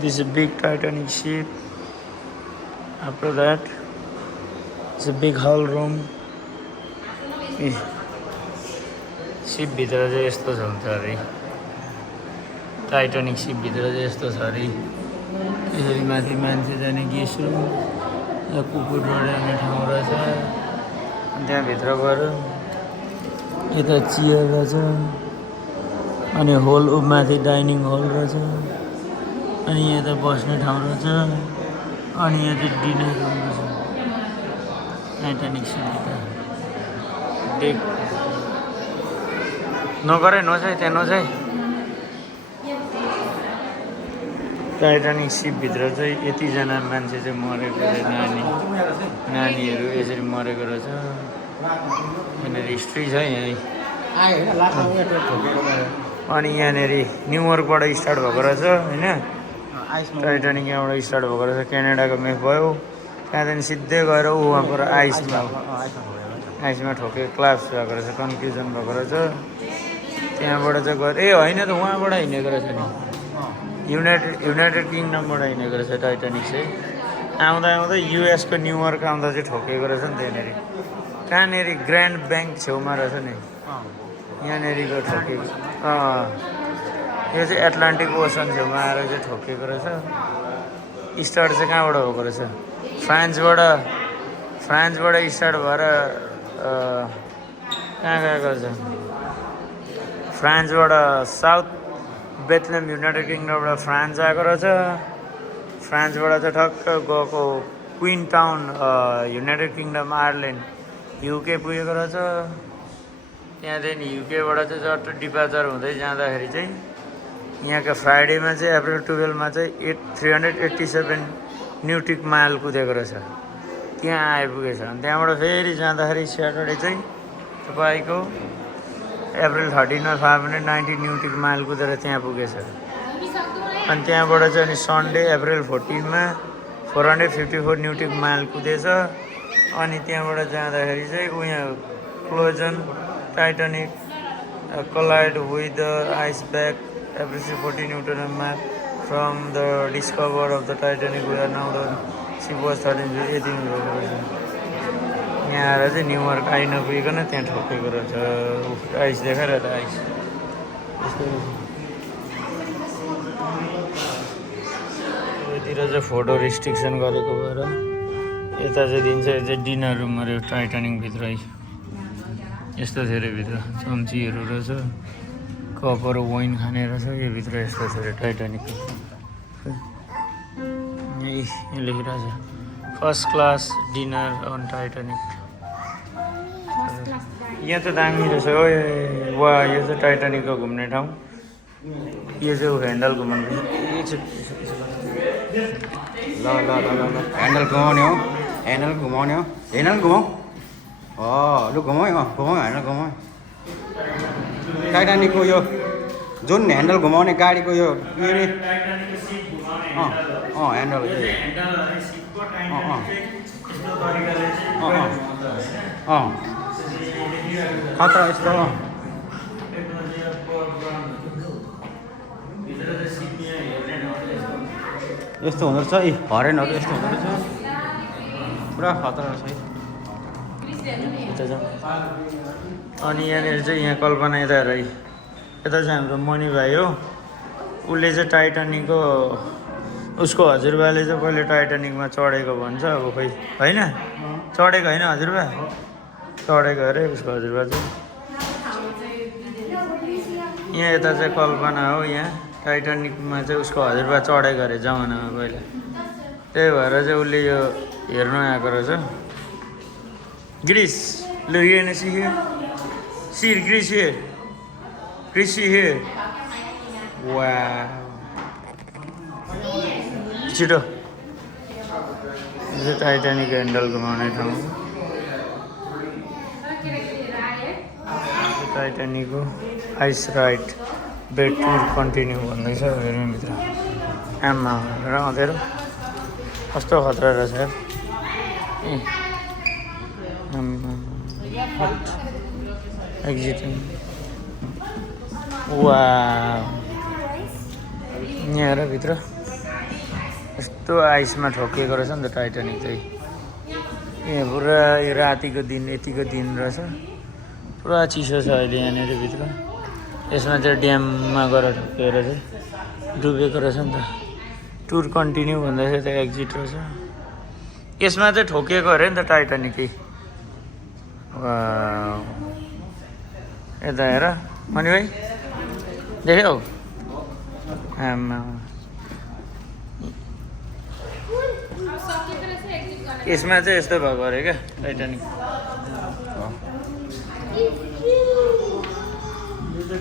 This is a big Titanic ship. After that, it's a big hull room. सिप भित्र चाहिँ यस्तो छ हुन्छ अरे टाइटानिक सिप भित्र चाहिँ यस्तो छ अरे यसरी माथि मान्छे जाने गेस्ट रुम यहाँ कुकुर डढाउने ठाउँ रहेछ अनि त्यहाँभित्र गएर यता चियर रहेछ अनि होल माथि डाइनिङ हल रहेछ अनि यता बस्ने ठाउँ रहेछ अनि यहाँ चाहिँ डिनर रुम रहेछ टाइटानिक सिपभित्र देख नगरे नजाए त्यहाँ नजाए टाइटानिक सिपभित्र चाहिँ यतिजना मान्छे चाहिँ मरेको रहेछ नानीहरू यसरी मरेको रहेछ यहाँनिर हिस्ट्री छ यहीँ अनि यहाँनिर न्युयोर्कबाट स्टार्ट भएको रहेछ होइन टाइटानिक यहाँबाट स्टार्ट भएको रहेछ क्यानाडाको म्याप भयो त्यहाँदेखि सिधै गएर वहाँ पर आइसमा ठोके क्लाप्स भएको रहेछ कन्फ्युजन भएको रहेछ त्यहाँबाट चाहिँ गएर ए होइन त उहाँबाट हिँडेको रहेछ नि युनाइटेड किङडमबाट हिँडेको रहेछ टाइटानिक चाहिँ आउँदा आउँदा युएसको न्युयोर्क आउँदा चाहिँ ठोकेको रहेछ नि त्यहाँनिर कहाँनिर ग्रान्ड ब्याङ्क छेउमा रहेछ नि यहाँनिरको ठोकेको यो चाहिँ एटलान्टिक ओसन छेउमा आएर चाहिँ ठोकेको रहेछ स्टार्ट चाहिँ कहाँबाट भएको रहेछ फ्रान्सबाट स्टार्ट भएर कहाँ गएको रहेछ फ्रान्सबाट साउथ बेथलेम युनाइटेड किङडमबाट फ्रान्स आएको रहेछ फ्रान्सबाट चाहिँ ठक्क गएको Queenstown United Kingdom Ireland UK पुगेको रहेछ त्यहाँदेखि युकेबाट चाहिँ जट डिपार्चर हुँदै जाँदाखेरि चाहिँ यहाँको फ्राइडेमा चाहिँ अप्रिल 12मा चाहिँ 387 न्युटिक माइल कुदेको रहेछ त्यहाँ आइपुगेछ अनि त्यहाँबाट फेरि जाँदाखेरि स्याटरडे चाहिँ तपाईँको अप्रिल 13मा 590 न्युटिक माइल कुदेर त्यहाँ पुगेछ अनि त्यहाँबाट चाहिँ अनि सन्डे अप्रिल 14मा 454 न्युटिक माइल कुदेछ अनि त्यहाँबाट जाँदाखेरि चाहिँ उहाँ क्लोजन Titanic collide with the ice pack approximately 40 Newton a mile from the discover of the Titanic. We are now the ship was 13 यहाँ आएर चाहिँ न्युयोर्क आइ नपुगिकन त्यहाँ ठोकेको रहेछ आइस देखाएर त आइस यतिर चाहिँ फोटो रिस्ट्रिक्सन गरेको भएर यता चाहिँ दिन्छ यो चाहिँ डिनर रुम अरे टाइटानिकभित्रै यस्तो धेरै भित्र चम्चीहरू रहेछ कपहरू वाइन खाने रहेछ यो भित्र यस्तो धेरै टाइटानिकको यहाँ लेखिरहेछ first class dinner on Titanic यहाँ त दामी रहेछ हो वा यो चाहिँ टाइटानिकको घुम्ने ठाउँ यो चाहिँ ह्यान्डल घुमाउनु ल ह्यान्डल घुमाउने हो ह्यान्डल घुमाउने हो ह्यान्डल घुमाऊ लु घुमाऊ ह्यान्डल घुमाऊ टाइटानिकको यो जुन ह्यान्डल घुमाउने गाडीको यो ह्यान्डल खतरा यस्तो यस्तो हुँदो रहेछ है हरेनहरू यस्तो हुँदो रहेछ पुरा खतरा रहेछ है अनि यहाँनिर चाहिँ यहाँ कल्पना यता है यता चाहिँ हाम्रो मणि भाइ हो उसले चाहिँ टाइटानिकको उसको हजुरबाले चाहिँ पहिले टाइटानिकमा चढेको भन्छ अब खोइ होइन चढेको होइन हजुरबा चढेको अरे उसको हजुरबा चाहिँ यहाँ यता चाहिँ कल्पना हो यहाँ टाइटानिकमा चाहिँ उसको हजुरबा चढेको अरे जमानामा पहिला त्यही भएर चाहिँ उसले यो हेर्नु आएको रहेछ ग्रिस लु हेर्नु सिक्यो सिर ग्रिस हियर ग्रिसी हियर वा छिटो यो टाइटानिक ह्यान्डल घुमाउने ठाउँ टाइटानिकको आइस राइड बेड टुर कन्टिन्यू भन्दैछ हेर्नुभित्र आमा र अँधेरो कस्तो खतरा रहेछ यार एक्जिटिङ वा यहाँ हेर भित्र यस्तो आइसमा ठोकिएको रहेछ नि त टाइटानिक चाहिँ यहाँ पुरा यो रातिको दिन यतिको दिन रहेछ पुरा चिसो छ अहिले यहाँनिर भित्र यसमा चाहिँ ड्याममा गएर ठोकिएर चाहिँ डुबेको रहेछ नि त टुर कन्टिन्यू भन्दैछ त्यो एक्जिट रहेछ यसमा चाहिँ ठोकिएको अरे नि त टाइटानिकै यता हेर मणि भाइ देख्यौ आमा यसमा चाहिँ यस्तो भएको अरे क्या टाइटानिक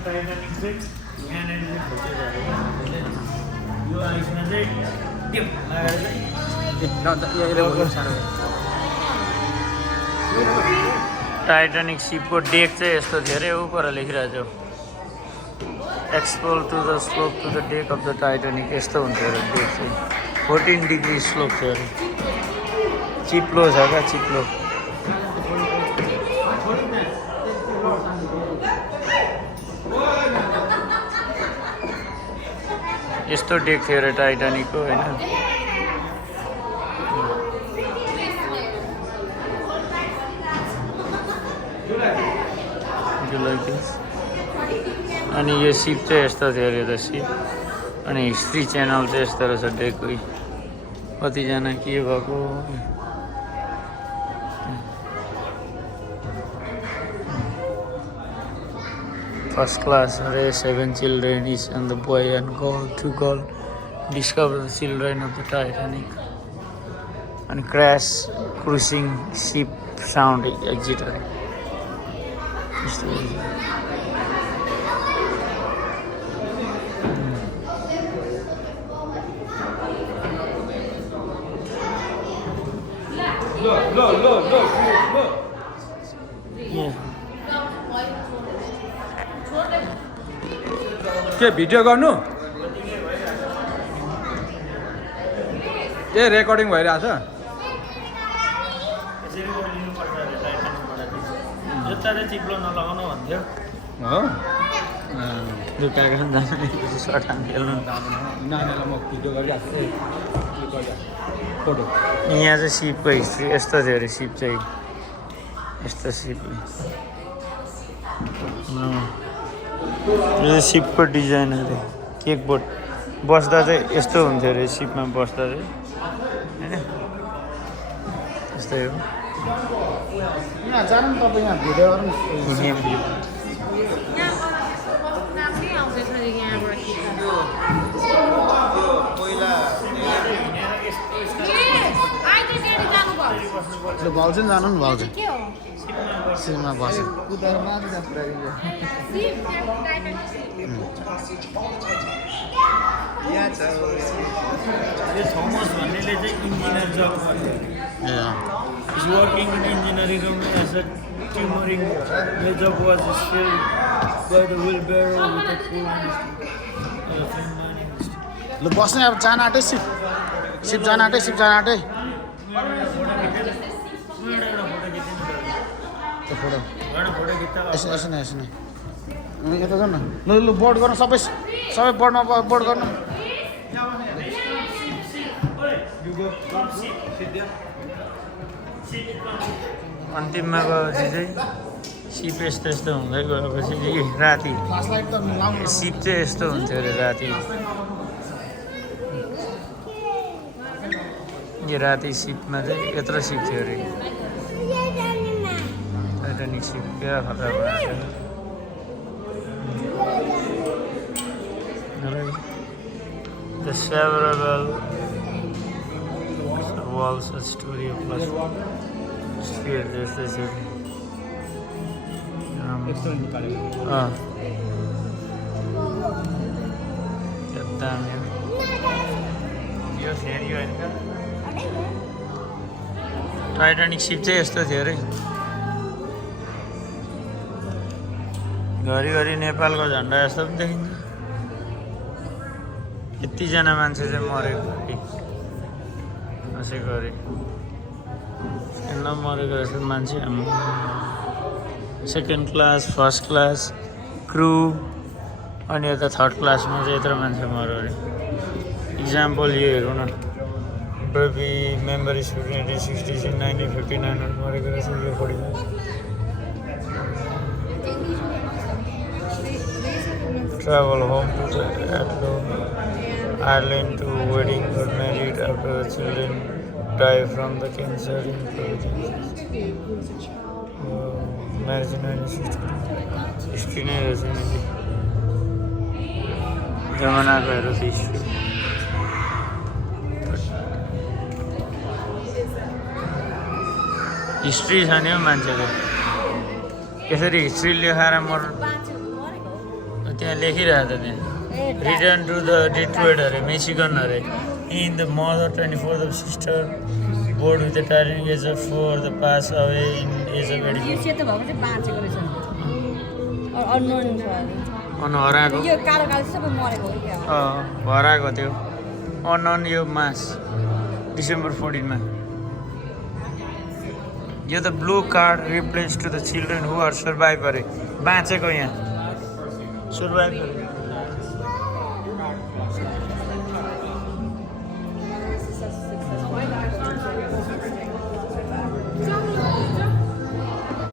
टाइटानिक चाहिँ यहाँनिर चाहिँ ठोकेको अरे यो आइसमा चाहिँ टाइटानिक सिपको डेक चाहिँ यस्तो थियो अरे उपर लेखिरहेको छ एक्सपोल to the slope to the deck of the Titanic यस्तो हुन्थ्यो अरे डेक चाहिँ 14 डिग्री स्लोप थियो अरे चिप्लो छ क्या चिप्लो यस्तो डेक थियो अरे टाइटानिकको होइन अनि यो सिप चाहिँ यस्तो थियो अरे त सिप अनि हिस्ट्री च्यानल चाहिँ यस्तो रहेछ डेकै कतिजना के भएको फर्स्ट क्लास अरे 7 children is and the boy and girl to girl discover the children of the Titanic and crash cruising ship sound exit अरे के भिडियो गर्नु ए रेकर्डिङ भइरहेछ जुत्ता चाहिँ चिप्लो नलगाउनु भन्थ्यो हो जुत्ताको सर्ट खेल्नु नानीलाई म भिडियो गरिरहेको छु फोटो यहाँ चाहिँ सिपको हिस्ट्री यस्तो थियो अरे सिप चाहिँ यस्तो सिप यो सिपको डिजाइन अरे केक बोर्ड बस्दा चाहिँ यस्तो हुन्थ्यो अरे सिपमा बस्दा चाहिँ होइन यस्तै हो यहाँ जानु नि तपाईँ यहाँ भिडियो गर्नु भाउजू जानु नि भाउजू सिपमा बस्यो यो थोमस भन्नेले चाहिँ इन्जिनियर जब गर्यो is working in engineering room as a ट्युमरिङ द जब वाज स्टिल बाय द विल बेरो विथ अ ल बस्ने अब जान आँटे सिप जान आँटे फोटो यसो नै यता जाउँ न ल बोर्ड गर्नु सबै बोर्डमा बोर्ड गर्नु अन्तिममा गएपछि चाहिँ सिप यस्तो हुँदै गएपछि राति सिप चाहिँ यस्तो हुन्थ्यो अरे राति यो राति सिपमा चाहिँ यत्रो सिप थियो अरे टाइटानिक सिप क्या खतरा भएको The several walls a story of plus sphere there's this Titanic सिप चाहिँ यस्तो थियो अरे घरिघरि नेपालको झन्डा यस्तो पनि देखिन्छ यतिजना मान्छे चाहिँ मरेको कसै गरे मरेको रहेछ मान्छे second class first class crew अनि यता थर्ड क्लासमा चाहिँ यत्रो मान्छे मऱ्यो अरे इक्जाम्पल यो हेरौँ न बेबी मेम्बर इज 1960 1959 मरेको रहेछ यो पढिँदा travel home to the Ireland to wedding, got married after the children die from the cancer in marriage in 1960 history नै रहेछ मैले जमानाको हेर हिस्ट्री हिस्ट्री छ नि हौ मान्छेको यसरी हिस्ट्री लेखाएर मर त्यहाँ लेखिरहेको छ त्यहाँ रिटर्न टु द डिट्रोइट अरे मेसिकन अरे in the mother 24th of sister board with the tiring age of 4 the pass away in age of 84 यो सेतो भएको चाहिँ बाँचेको रहेछ अननोन छ अनि हराएको यो कालो कालो सबै मरेको हो क्या हराएको थियो अननोन यो मास डिसेम्बर 14 मा यो त blue card replace to the children who are survive अरे बाँचेको यहाँ सर्भाइभ